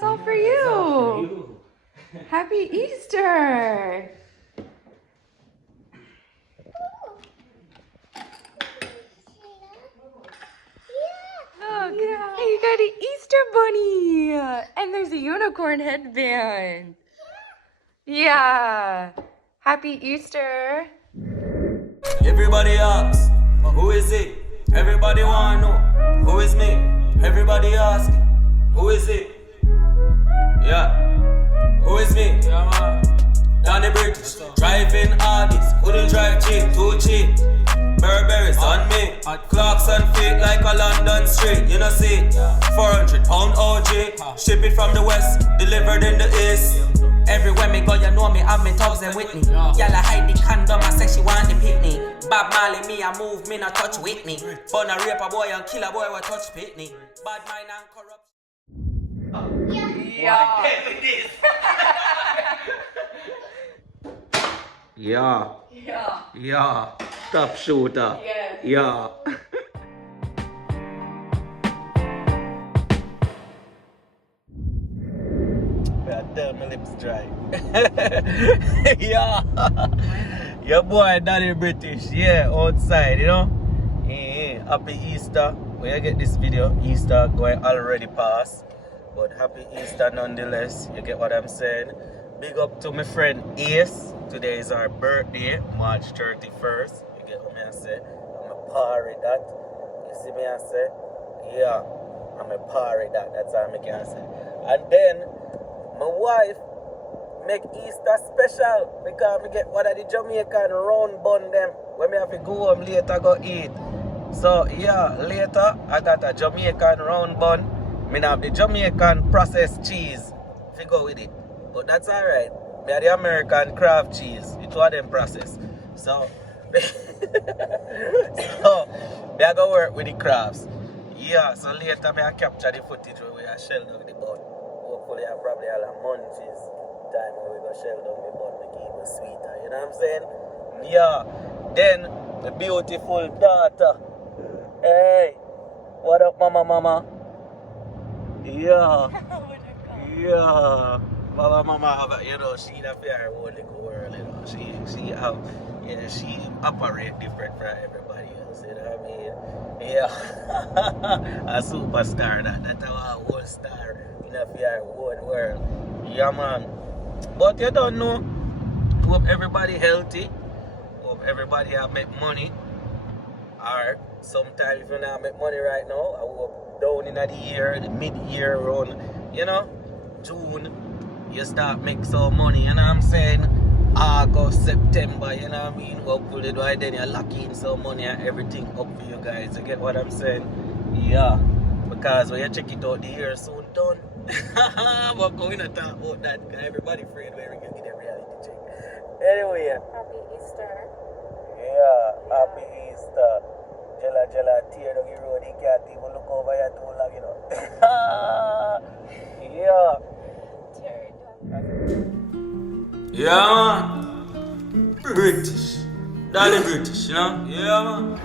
that's all for you. Happy Easter. Look, hey, you got an Easter bunny. And there's a unicorn headband. Yeah. Happy Easter. Everybody asks, who is it? Everybody wanna know, who is me? Everybody asks, who is it? Yeah, who is me? Danny British, driving artist, couldn't drive cheap, too cheap. Burberry's on me, clocks on feet like a London street, you know see? 400 pound OG, ship it from the west, delivered in the east. Everywhere me go, you know me, have me thousand with me. Y'all hide the condom, I say she want the picnic. Bob Marley, me, I move, me not touch with me. Burn a rape a boy and kill a boy, we touch pitney. Bad mind and corrupt. Yeah. Yeah. Yeah. Yeah. Top shooter. Yes. Yeah. Damn, my lips dry. Yeah. Your boy Danny British. Yeah, outside, you know. Happy Easter. When you get this video, Easter going already past. But happy Easter nonetheless. You get what I'm saying? Big up to my friend Ace. Today is our birthday, March 31st. You get what I say? I'm a party that. You see me I say? Yeah. I'm a party that. That's all I can say. And then my wife make Easter special because I get one of the Jamaican round bun them when I have to go home later go eat. So yeah, later I got a Jamaican round bun. I have the Jamaican processed cheese to go with it. But that's alright. I have the American craft cheese. It's one of them processed. So I go work with the crafts. Yeah, so later I capture the footage where we are shell down the bun. Hopefully I probably have a munchies time when we go shell down the bun make it even sweeter, you know what I'm saying? Yeah. Then the beautiful daughter. Hey, what up mama? Yeah. Yeah. Mama, you know, she have her own little world, you know. She operate different from everybody else, you know what I mean? Yeah. A superstar, that's our whole star in a fair whole world. Yeah man. But you don't know. Hope everybody healthy. Hope everybody have make money. Or sometimes if you not make money right now, I hope down in the year, the mid-year run, you know, June, you start make some money, you know what I'm saying? August, September, you know what I mean? Hopefully then you lock in some money and everything up for you guys. You get what I'm saying? Yeah. Because when you check it out, the year soon done. But going to talk about that because everybody afraid where we can get a reality check. Anyway. Happy Easter. Yeah, happy Easter. Jella, tear down the road. He can't even look over here too long, you know. Yeah. Yeah, man. British. Danny British, you know? Yeah, man.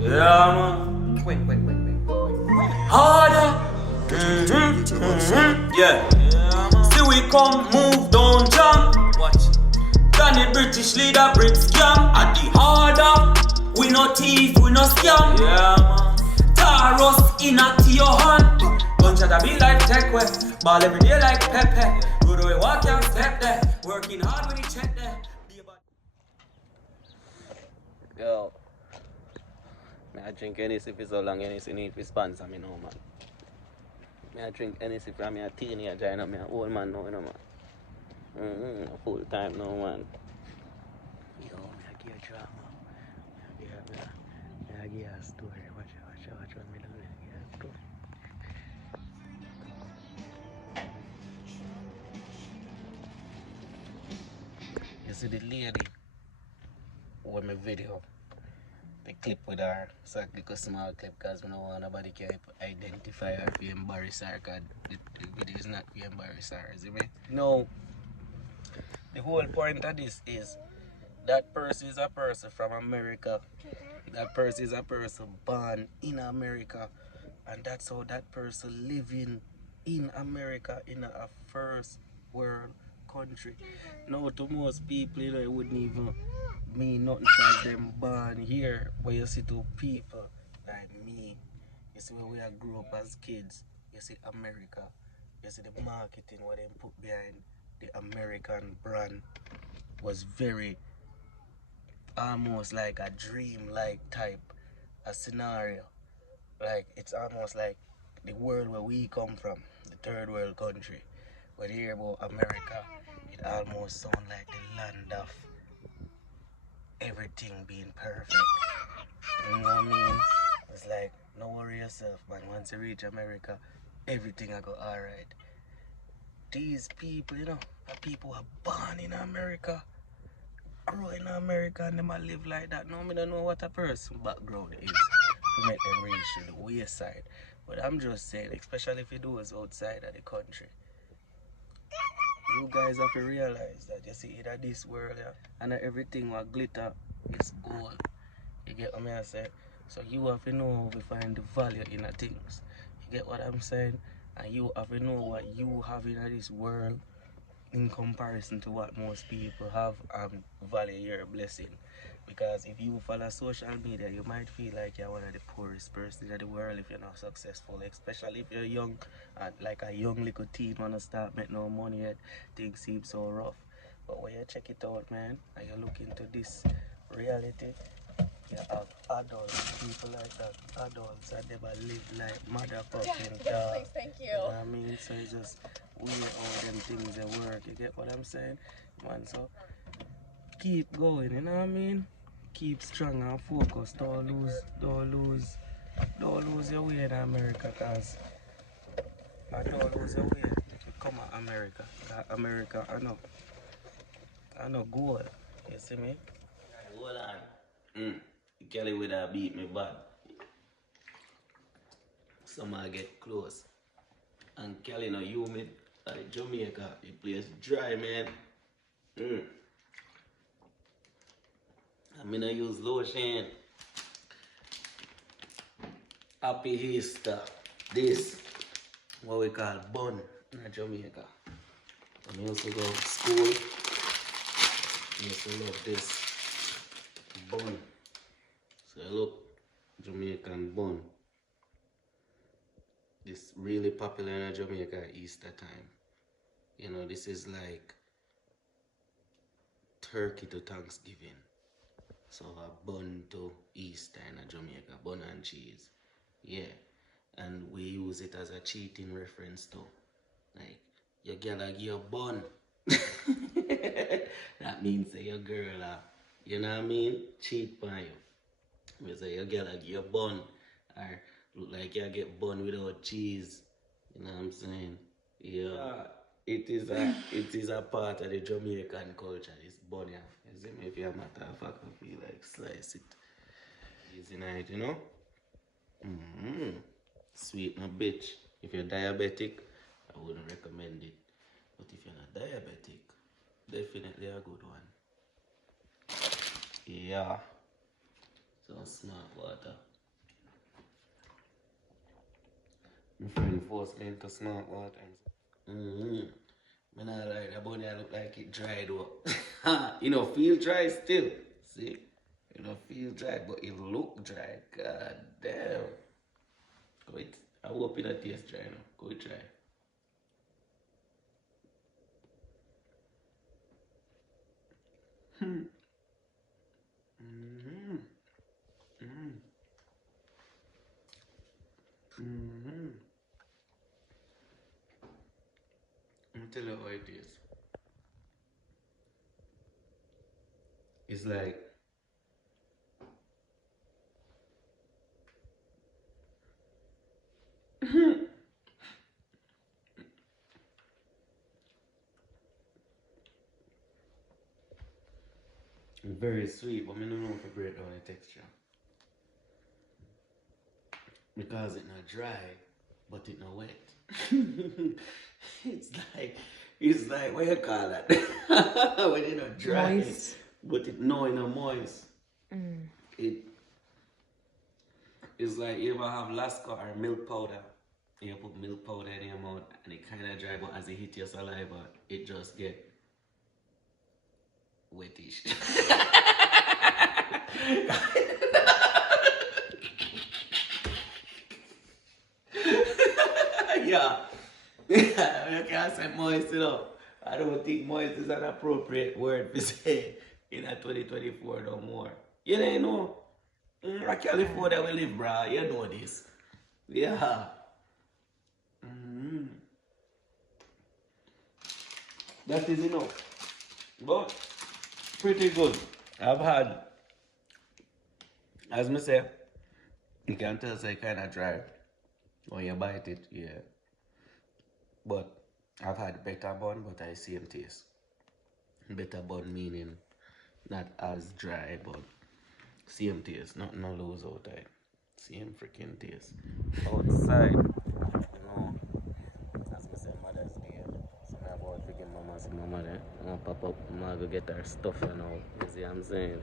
Yeah, man. Wait. Harder. Yeah. See we come, move, don't jump. Watch. Danny British leader, Britz gang. At the harder. We no thief, we no scam. Yeah, man. Taros in a to your hand. Gunshot a be like tech west. Ball every day like Pepe. Good way walk and step there. Working hard when you check there. Yo. I drink Hennessy for so long, Hennessy need to sponsor me now, man. I drink Hennessy from me a teenager, you know, me an old man now, you know, man. Full time now, man. Yo, me a give a drama. I give a story. Watch what me do. Give a story. You see the lady with my video, the clip with her, so I click a small clip because we don't want nobody can identify her to embarrass her because the video is not to embarrass her, see me? No, the whole point of this is that person is a person from America. That person is a person born in America, and that's how that person living in America, in a first world country. Now to most people, you know, it wouldn't even mean nothing because them born here. But you see to people like me, you see when we are grew up as kids, you see America, you see the marketing what they put behind the American brand was very almost like a dream like type a scenario. Like it's almost like the world where we come from, the third world country. When you hear about America, it almost sounds like the land of everything being perfect. You know what I mean? It's like, no worry yourself, man. Once you reach America, everything will go alright. These people, you know, are people who are born in America, grow in America, and them a live like that. No, me don't know what a person background is to make them reach to the wayside. But I'm just saying, especially if you do us outside of the country, you guys have to realize that you see either this world, yeah, and everything what glitter is gold. You get what I say? So you have to know how to find the value in the things. You get what I'm saying? And you have to know what you have in this world in comparison to what most people have and value your blessing. Because if you follow social media, you might feel like you're one of the poorest person in the world if you're not successful, especially if you're young, like a young little teen wanna start making no money yet, things seem so rough. But when you check it out, man, and you look into this reality, you have adults, people like that, adults that never live like motherfucking dog. Please, thank you. You know what I mean? So it's just weird how them things they work. You get what I'm saying? Man, so keep going, you know what I mean? Keep strong and focused. Don't lose your way in America, cause I don't lose your way. Come on, America. Cause America, I know goal. You see me? Hold on. Kelly would have beat me bad. Somehow get close. And Kelly no humid at Jamaica. The place dry, man. I'm gonna use lotion. Happy Easter. This what we call bun in Jamaica. I used to go to school. I used to love this bun. So look, Jamaican bun. This really popular in Jamaica at Easter time. You know, this is like turkey to Thanksgiving. So a bun to Easter in Jamaica, bun and cheese. Yeah. And we use it as a cheating reference too. Like, your girl give you a bun. That means that your girl, you know what I mean? Cheat on you. We say your girl give you a bun. Or look like you get bun without cheese. You know what I'm saying? Yeah. It is a part of the Jamaican culture, this bun. You see me? If you're a matter of fact, I feel like slice it. Easy night, you know? Sweet no bitch. If you're diabetic, I wouldn't recommend it. But if you're not diabetic, definitely a good one. Yeah. So smart water. My friend forced me into smart water. Man, I like that bunny. I look like it dried up. You know, feel dry still. See? You know, feel dry, but it look dry. God damn. Wait, I hope it not taste dry now. Go try. I'll tell you how it is. It's like very sweet, but I don't know if I break down the texture. Because it's not dry, but it's not wet. it's like what you call that? When it's not dry, Moist. but it's not moist. It is like you ever have Lasca or milk powder You put milk powder in your mouth and it kind of dry, but as it hit your saliva, it just get wettish. Yeah. You can't say moist, you know. I don't think moist is an appropriate word to say in a 2024 no more. You know. California we live, bruh. You know this. Yeah. That is enough. But pretty good. I've had, as me say, you can tell it's kind of dry when you bite it, yeah. But I've had better bun, but I same taste. Better bun meaning not as dry, but same taste. Nothing no lose out there. Same freaking taste. Outside, you know, as me say, Mother's Day. So I'm about to give mama see my mother. I'm gonna pop up, I'm gonna go get her stuff and all. You see what I'm saying?